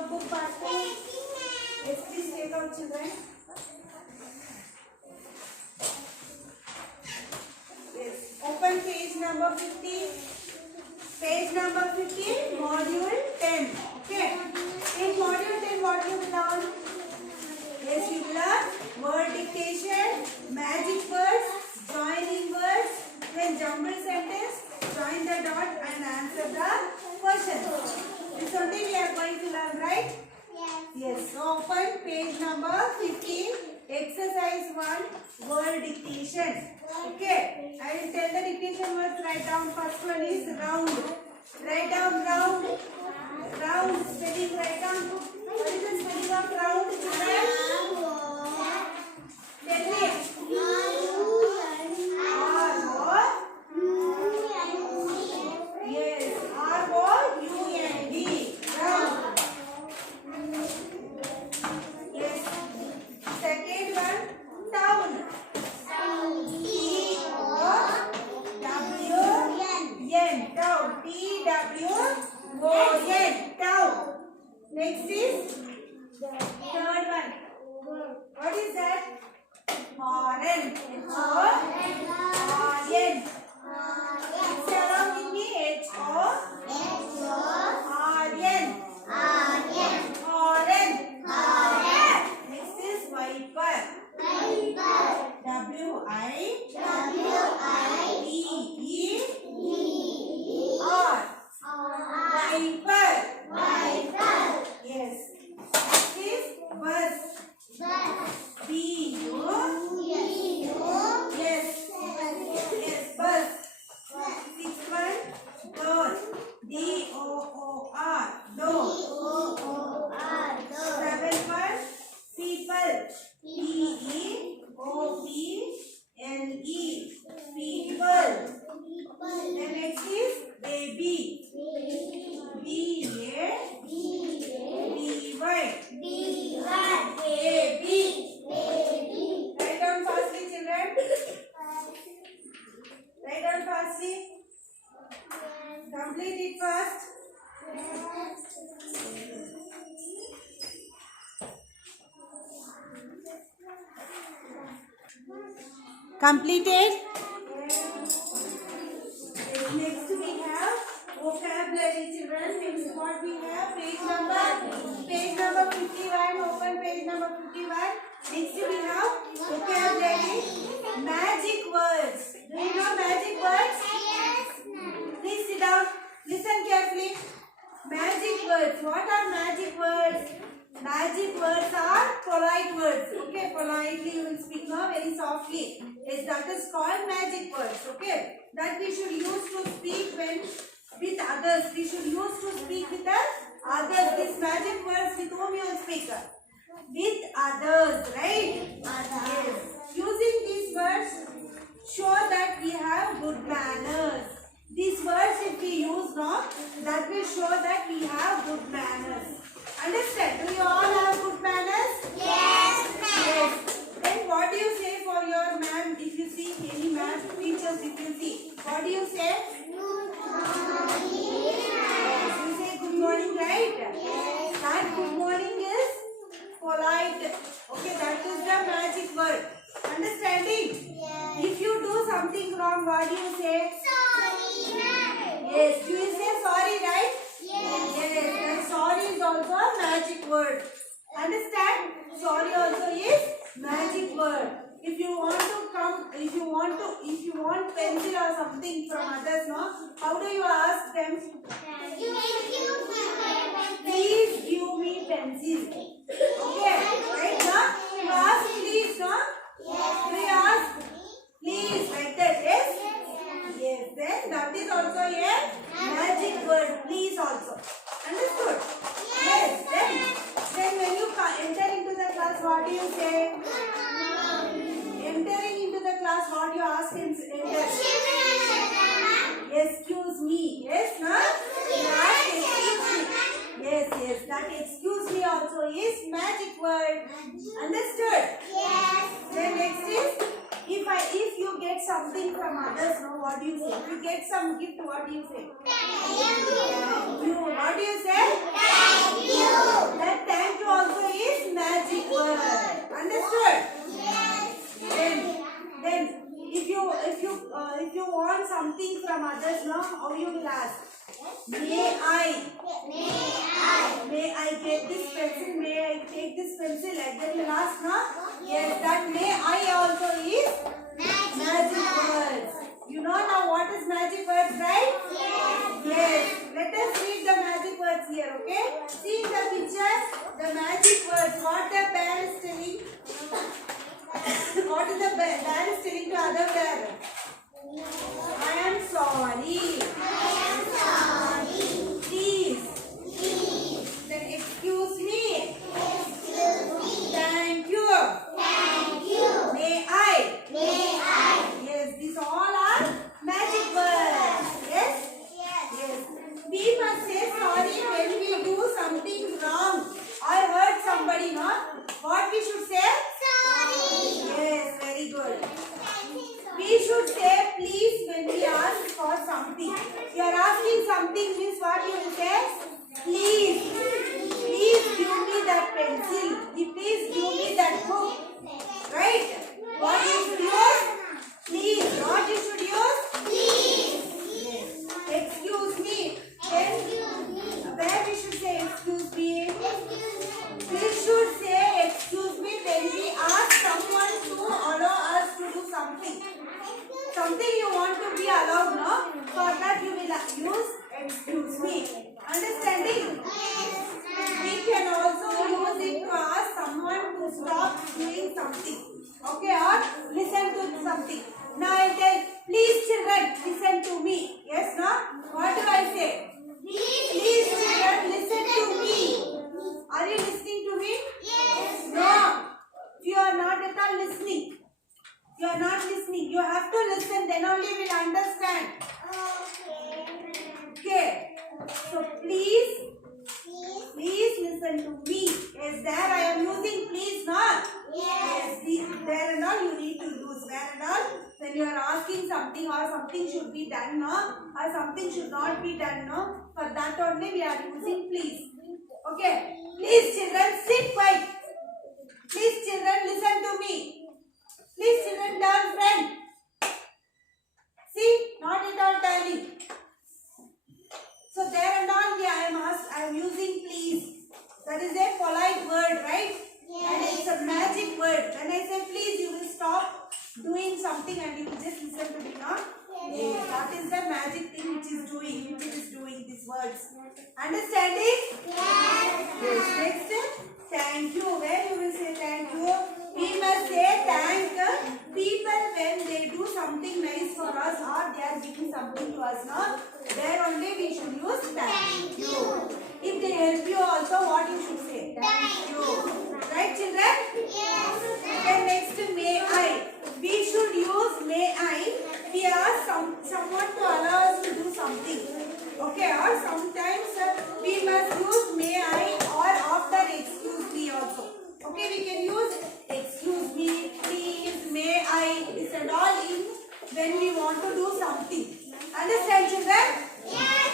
notebook part 2. Yes, please take out, children. Yes, open page number 50. Page number 50, module 10. Okay. In module 10, what you will learn? Yes, you will learn word dictation, magic words, joining words, then jumble sentence, join the dot and answer the question. This only we are going to learn, right? Yes. So open page number 50, exercise 1, word dictation. Okay. I will tell the dictation words. Write down. First one is round. Write down round. Round. Spelling. Write down. What is the spelling of round? Tell me. Yes. R-O-U-N-D. Round. Yes. Second one, town. T-O-W-N. Town. T-W-O-N. Town. Next is third one. What is that? Horn. H-O-R-N. Say along with me. H-O-R-N. Horn. Next is wiper. W-I-P-E-R. Wiper. Yes. Next is bus. B-U. Yes. Yes, bus. Sixth one, door. D-O-O-R. Door. Seventh one, people. P-E-O-P-L-E. People. The next is baby. B-A-B-Y. Baby. Write down fastly, children. Write down fastly. Complete it fast. Completed. Next we have vocabulary, children. Next what we have? Page number 51. Open page number 51. Next we have vocabulary. Magic words. Do you know magic words? Please sit down. Listen carefully. Magic words. What are magic words? Magic words are polite words. Okay, politely you will speak now very softly. Yes, that is called magic words. Okay, that we should use to speak when with others. We should use to speak with others. These magic words with whom you will speak? With others, right? Yes. Using these words show that we have good manners. These words if we use now, that will show that we have good manners. Understand? Do you all have good manners? Yes. Then what do you say for your ma'am if you see any math teachers if you see? What do you say? Good morning. Yes. You say good morning, right? Yes. That good morning is polite. Okay, that is the magic word. Understanding? Yes. If you do something wrong, what do you say? Sorry, ma'am. Yes. Do you say sorry, right? Yes. Yes. Sorry is also a magic word. Understand? Sorry also is magic word. If you want pencil or something from others, no? How do you ask them? Please give me pencil. Okay, right now? You ask please, no? Yes. Do you ask please like that? Yes? Yes. Then that is also a magic word. Please also. Understood? Yes. Then when you enter into the class, what do you say? Entering into the class, what do you ask him? Excuse me. Yes, no? Excuse me. Yes. That excuse me also is magic word. Understood? Yes. Then next is if you get something from others, no, what do you say? If you get some gift, what do you say? Thank you. What do you say? Thank you. from others, no? How you will ask? May I? May I get this pencil? May I take this pencil? Like that you will ask, no? Yes, that may I also is magic words. You know now what is magic words, right? Yes. Let us read the magic words here, okay? See in the picture, the magic words. What the bear is telling? What is the bear is telling to other bear? I am sorry. Please. Then excuse me. Thank you. May I? Yes, these all are magic words. Yes? Yes. We must say sorry when we do something wrong. I hurt somebody, no? What we should say? Sorry. Yes, very good. We should say please when we ask for something. You are asking something means what you will say? Please. Please give me that pencil. Please give me that book. Right? What you should use? Please. What you should use? Please. Yes. Excuse me. Where we should say excuse me? We should say excuse me when we ask someone to allow us to do something. Something you want to be allowed, no? For that you will use excuse me. Understanding? We can also use it to ask someone to stop doing something. Okay, or listen to something. Now I tell, please children, listen to me. Yes, no? What do I say? Please children, listen to me. Are you listening to me? Yes. No. You are not at all listening. You are not listening. You have to listen. Then only we will understand. Okay. So please listen to me. Yes, there I am using please, not? Yes. There and all you need to use. There and all when you are asking something or something should be done, no? Or something should not be done, no? For that only we are using please. Okay. Please children, sit quiet. Please children, listen to me. Please children, turn friend. See, not at all turning. So there and all I am using please. That is a polite word, right? Yes. And it's a magic word. When I say please, you will stop doing something and you will just listen to me, no? Yes. That is the magic thing which it is doing these words. Understanding? Yes. Yes. Next, thank you. Where you will say thank you? We must say thank people when they do something nice for us or they are giving something to us, no? There only we should use thank you. If they help you also, what you should say? Thank you. Right, children? Yes. Then next, may I. We should use may I. We ask someone to allow us to do something. Okay, or sometimes we must use may I or after excuse me also. Okay, we can use excuse me, please, may I, this and all in when we want to do something. Understand, children? Yes.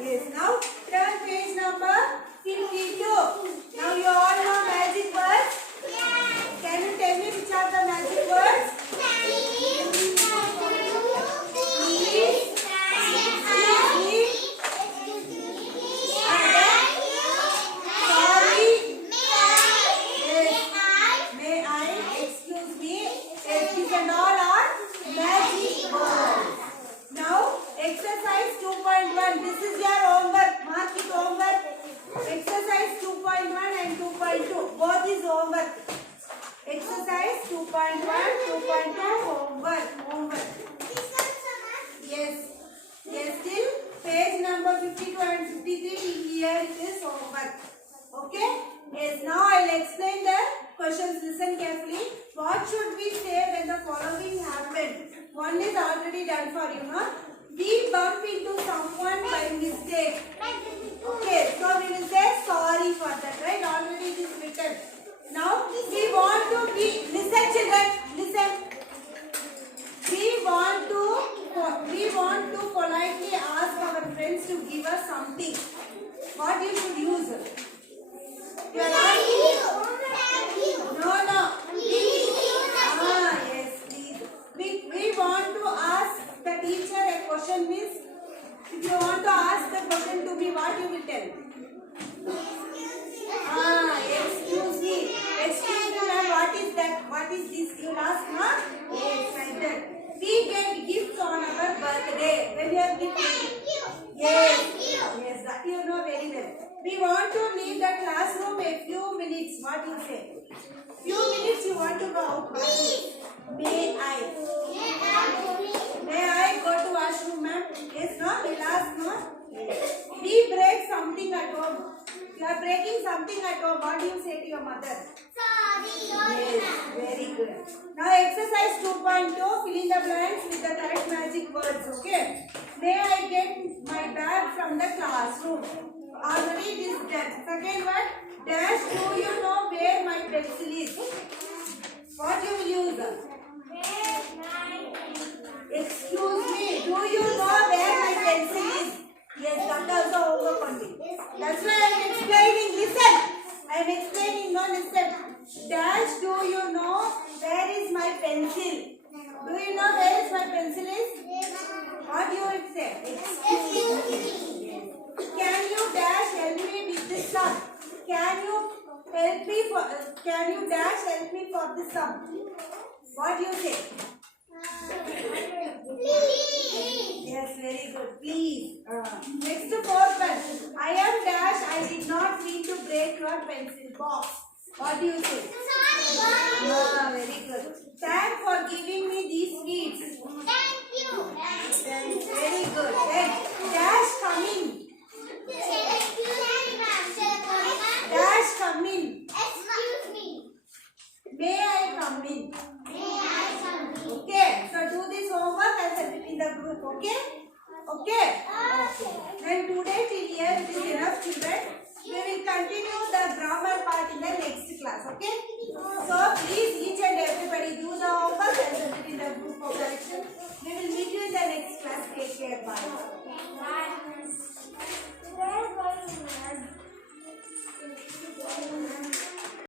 Yes. Now turn page number 52. Now you all know magic words. Yes. Can you tell me which are the magic words? This is your homework. Mark it homework. Exercise 2.1 and 2.2. Both is homework. Exercise 2.1, 2.2 homework. Yes. Yes, till page number 52 and 53. Here it is homework. Okay. Yes. Now I will explain the questions. Listen carefully. What should we say when the following happened? One is already done for you, huh? We bump into someone by mistake. Okay, so we will say sorry for that, right? Already it is written. Now we want to be, listen children, listen. We want to politely ask our friends to give us something. What you should use? You are asking? No. Yes, please. We want to ask the teacher a question. question to me, what you will tell? Excuse me. Excuse me, ma'am. What is that? What is this? You ask, huh? Yes, like that. We get gifts on our birthday. When you are gifting. Yes. Yes, that you know very well. We want to leave the classroom a few minutes. What you say? Few minutes you want to go out. May I? May I go to washroom, ma'am? Yes, no? Will ask, no? We break something at home. You are breaking something at home. What do you say to your mother? Sorry. Yes, very good. Now exercise 2.2. Fill in the blanks with the correct magic words. Okay. May I get my bag from the classroom? Already it is done. Second word. Dash. Do you know where my pencil is? What you will use? Excuse me. Do you know where my pencil is? Yes, that also homework only. That's why I am explaining. Listen. I am explaining. No, listen. Dash. Do you know where is my pencil? Do you know where is my pencil is? What you will say? Excuse me. Can you dash help me with this sum? Can you help me for? Can you dash help me for this sum? What do you say? Please. Yes, very good. Please. Next fourth one. I am dash. I did not mean to break your pencil box. What do you say? Sorry. Very good. Thanks for giving me these sweets. Thank you. Very good. Then dash come in. Dash come in. Excuse me. May I come in? May I come in? Okay. So do this homework and send it in the group. Okay? Okay. Then today till here it is enough, children. We will continue the grammar part in the next class. Okay? So please each and everybody do the homework and send it in the group for correction. We will meet you in the next class. Take care. Bye.